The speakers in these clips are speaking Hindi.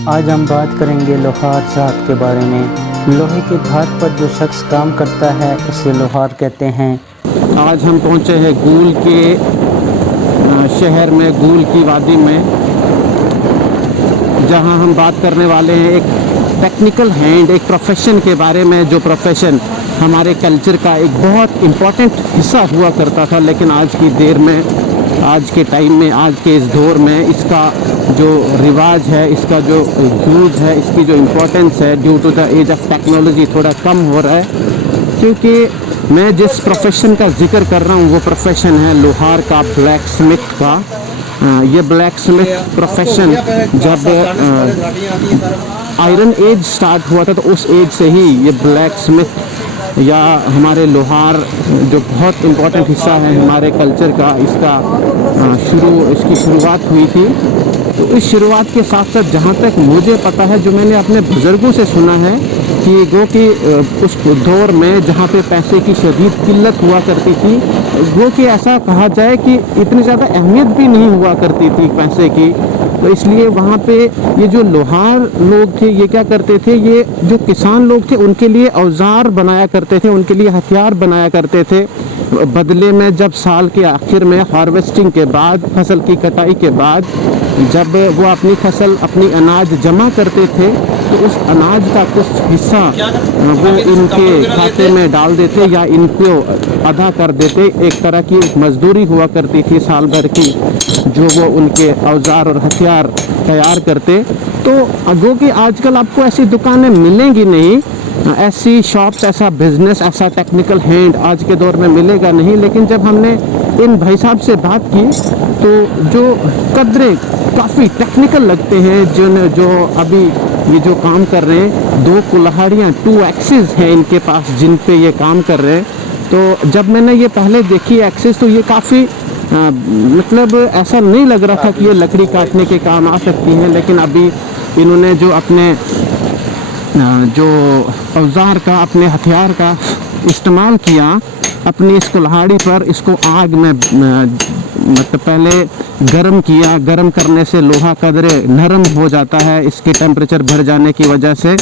आज हम बात करेंगे लोहार ज़ात के बारे में। लोहे की धात पर जो शख्स काम करता है उसे लोहार कहते हैं। आज हम पहुंचे हैं गूल के शहर में, गूल की वादी में, जहां हम बात करने वाले हैं एक टेक्निकल हैंड, एक प्रोफेशन के बारे में, जो प्रोफेशन हमारे कल्चर का एक बहुत इम्पोर्टेंट हिस्सा हुआ करता था, लेकिन आज की देर में, आज के टाइम में, आज के इस दौर में इसका जो रिवाज है, इसका जो यूज़ है, इसकी जो इम्पोर्टेंस है due to the age of technology थोड़ा कम हो रहा है। क्योंकि मैं जिस प्रोफेशन का जिक्र कर रहा हूँ वो प्रोफेशन है लोहार का, ब्लैक स्मिथ का। ये ब्लैक स्मिथ प्रोफेशन जब आयरन एज स्टार्ट हुआ था तो उस एज से ही ये ब्लैक स्मिथ या हमारे लोहार जो बहुत इम्पोर्टेंट हिस्सा है हमारे कल्चर का, इसकी शुरुआत हुई थी। तो इस शुरुआत के साथ साथ जहाँ तक मुझे पता है, जो मैंने अपने बुज़ुर्गों से सुना है कि गो कि उस दौर में जहाँ पे पैसे की शदीद किल्लत हुआ करती थी, गो कि ऐसा कहा जाए कि इतनी ज़्यादा अहमियत भी नहीं हुआ करती थी पैसे की, तो इसलिए वहाँ पे ये जो लोहार लोग थे ये क्या करते थे, ये जो किसान लोग थे उनके लिए औजार बनाया करते थे, उनके लिए हथियार बनाया करते थे। बदले में जब साल के आखिर में हार्वेस्टिंग के बाद, फसल की कटाई के बाद, जब वो अपनी फसल, अपनी अनाज जमा करते थे तो उस अनाज का कुछ हिस्सा वो इनके खाते में डाल देते या इनको अदा कर देते। एक तरह की मजदूरी हुआ करती थी साल भर की, जो वो उनके औजार और हथियार तैयार करते। तो गो कि आजकल आपको ऐसी दुकानें मिलेंगी नहीं, ऐसी शॉप्स, ऐसा बिजनेस, ऐसा टेक्निकल हैंड आज के दौर में मिलेगा नहीं। लेकिन जब हमने इन भाई साहब से बात की तो जो कदरे काफ़ी टेक्निकल लगते हैं, जो अभी ये जो काम कर रहे हैं, 2 कुल्हाड़ियाँ, 2 एक्सिस हैं इनके पास जिन पे ये काम कर रहे हैं। तो जब मैंने ये पहले देखी एक्सिस तो ये काफ़ी मतलब ऐसा नहीं लग रहा था कि ये लकड़ी काटने के काम आ सकती हैं। लेकिन अभी इन्होंने जो अपने जो औजार का, अपने हथियार का इस्तेमाल किया अपनी इस कुल्हाड़ी पर, इसको आग में मतलब पहले गर्म किया। गर्म करने से लोहा कदरे नरम हो जाता है इसके टेम्परेचर बढ़ जाने की वजह से।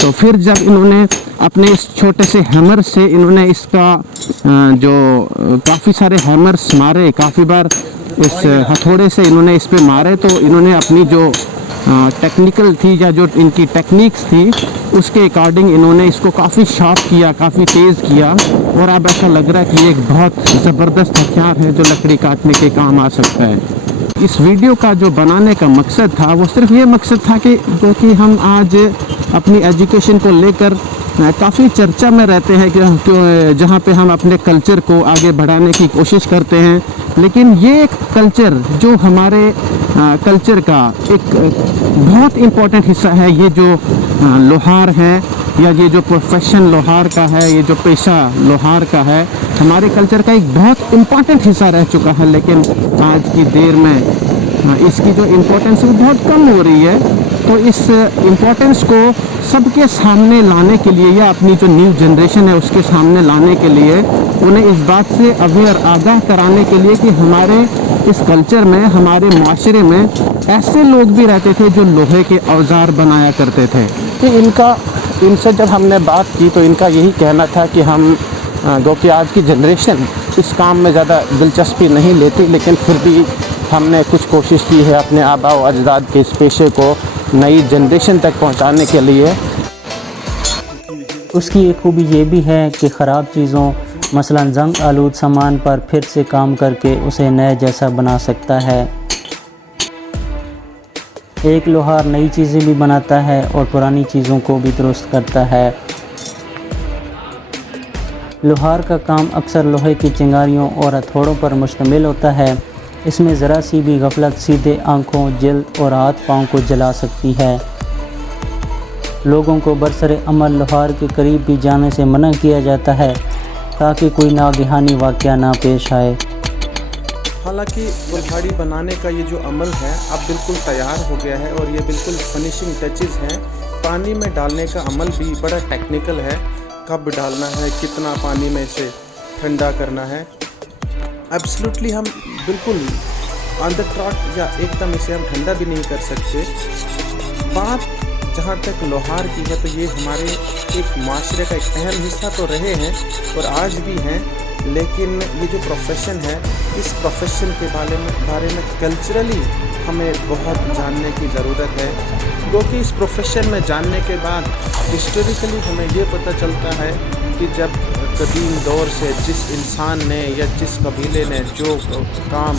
तो फिर जब इन्होंने अपने इस छोटे से हैमर से इन्होंने इसका जो काफ़ी सारे हैमर्स मारे, काफ़ी बार इस हथौड़े से इन्होंने इस पे मारे, तो इन्होंने अपनी जो टेक्निकल थी या जो इनकी टेक्निक्स थी उसके अकॉर्डिंग इन्होंने इसको काफ़ी शार्प किया, काफ़ी तेज़ किया, और अब ऐसा लग रहा है कि ये एक बहुत ज़बरदस्त हथियार है जो लकड़ी काटने के काम आ सकता है। इस वीडियो का जो बनाने का मकसद था वो सिर्फ ये मकसद था कि क्योंकि हम आज अपनी एजुकेशन को लेकर काफ़ी चर्चा में रहते हैं कि जहाँ पे हम अपने कल्चर को आगे बढ़ाने की कोशिश करते हैं, लेकिन ये एक कल्चर जो हमारे कल्चर का एक बहुत इम्पोर्टेंट हिस्सा है, ये जो लोहार है या ये जो प्रोफेशन लोहार का है, ये जो पेशा लोहार का है, हमारे कल्चर का एक बहुत इम्पोर्टेंट हिस्सा रह चुका है। लेकिन आज की देर में इसकी जो इम्पोर्टेंस है वो बहुत कम हो रही है। तो इस इम्पोर्टेंस को सबके सामने लाने के लिए या अपनी जो न्यू जनरेशन है उसके सामने लाने के लिए, उन्हें इस बात से अवेयर, आगाह कराने के लिए कि हमारे इस कल्चर में, हमारे माशरे में ऐसे लोग भी रहते थे जो लोहे के औजार बनाया करते थे। तो इनसे जब हमने बात की तो इनका यही कहना था कि हम जो कि आज की जनरेशन इस काम में ज़्यादा दिलचस्पी नहीं लेती, लेकिन फिर भी हमने कुछ कोशिश की है अपने आबा व अजदाद के इस पेशे को नई जनरेशन तक पहुंचाने के लिए। उसकी एक खूबी ये भी है कि ख़राब चीज़ों, मसलन जंग आलूद सामान पर फिर से काम करके उसे नए जैसा बना सकता है। एक लोहार नई चीज़ें भी बनाता है और पुरानी चीज़ों को भी दुरुस्त करता है। लोहार का काम अक्सर लोहे की चिंगारियों और हथौड़ों पर मुश्तमिल होता है। इसमें ज़रा सी भी गफलत सीधे आँखों, जल्द और हाथ पाँव को जला सकती है। लोगों को बरसरे अमल लोहार के करीब भी जाने से मना किया जाता है ताकि कोई नागहानी वाक़या ना पेश आए। हालांकि कुल्हाड़ी बनाने का ये जो अमल है अब बिल्कुल तैयार हो गया है और ये बिल्कुल फिनिशिंग टचेज़ हैं। पानी में डालने का अमल भी बड़ा टेक्निकल है, कब डालना है, कितना पानी में इसे ठंडा करना है। एब्सोल्युटली हम बिल्कुल ऑन द ट्रॉट या एकदम इसे हम ठंडा भी नहीं कर सकते। बात जहाँ तक लोहार की है तो ये हमारे एक माशरे का एक अहम हिस्सा तो रहे हैं और आज भी हैं, लेकिन ये जो प्रोफेशन है इस प्रोफेशन के बारे में कल्चरली हमें बहुत जानने की ज़रूरत है, क्योंकि इस प्रोफेशन में जानने के बाद हिस्टोरिकली हमें ये पता चलता है कि जब कदीम दौर से जिस इंसान ने या जिस कबीले ने जो काम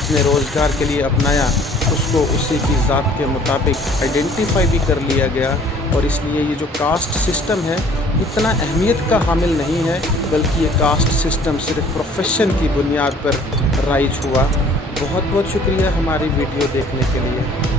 अपने रोज़गार के लिए अपनाया उसको उसी की ज़ात के मुताबिक आइडेंटिफाई भी कर लिया गया। और इसलिए ये जो कास्ट सिस्टम है इतना अहमियत का हामिल नहीं है, बल्कि ये कास्ट सिस्टम सिर्फ प्रोफेशन की बुनियाद पर राइज हुआ। बहुत बहुत शुक्रिया हमारी वीडियो देखने के लिए।